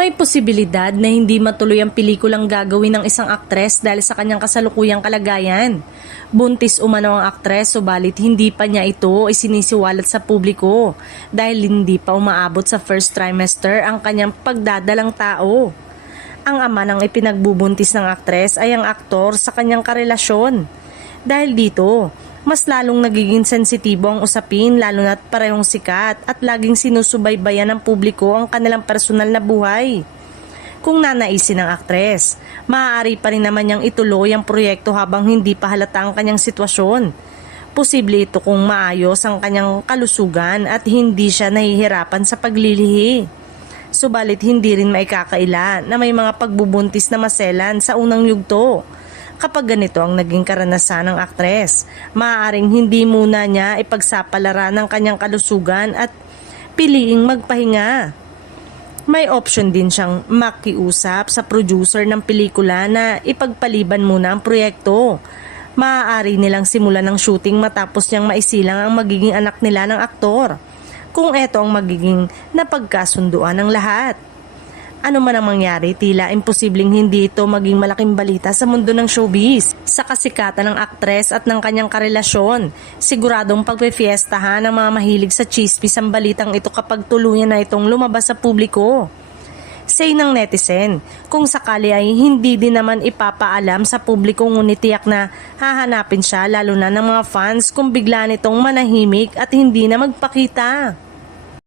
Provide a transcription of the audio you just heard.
May posibilidad na hindi matuloy ang pelikulang gagawin ng isang aktres dahil sa kanyang kasalukuyang kalagayan. Buntis umano ang aktres subalit hindi pa niya ito isinisiwalat sa publiko dahil hindi pa umaabot sa first trimester ang kanyang pagdadalang tao. Ang ama ng ipinagbubuntis ng aktres ay ang aktor sa kanyang karelasyon. Dahil dito, mas lalong nagiging sensitibo ang usapin lalo na't parehong sikat at laging sinusubaybayan ng publiko ang kanilang personal na buhay. Kung nanaisin ng aktres, maaari pa rin naman niyang ituloy ang proyekto habang hindi pa halata ang kanyang sitwasyon. Posible ito kung maayos ang kanyang kalusugan at hindi siya nahihirapan sa paglilihi. Subalit hindi rin maikakaila na may mga pagbubuntis na maselan sa unang yugto. Kapag ganito ang naging karanasan ng aktres, maaaring hindi muna niya ipagsapalaran ng kanyang kalusugan at piliing magpahinga. May option din siyang makiusap sa producer ng pelikula na ipagpaliban muna ang proyekto. Maaari nilang simulan ng shooting matapos niyang maisilang ang magiging anak nila ng aktor. Kung eto ang magiging napagkasunduan ng lahat. Ano man ang mangyari, tila imposibleng hindi ito maging malaking balita sa mundo ng showbiz. Sa kasikatan ng aktres at ng kanyang karelasyon, siguradong pagpifiestahan ng mga mahilig sa chismis ang balitang ito kapag tuluyan na itong lumabas sa publiko. Say ng netizen, kung sakali ay hindi din naman ipapaalam sa publiko ngunit tiyak na hahanapin siya lalo na ng mga fans kung bigla nitong manahimik at hindi na magpakita.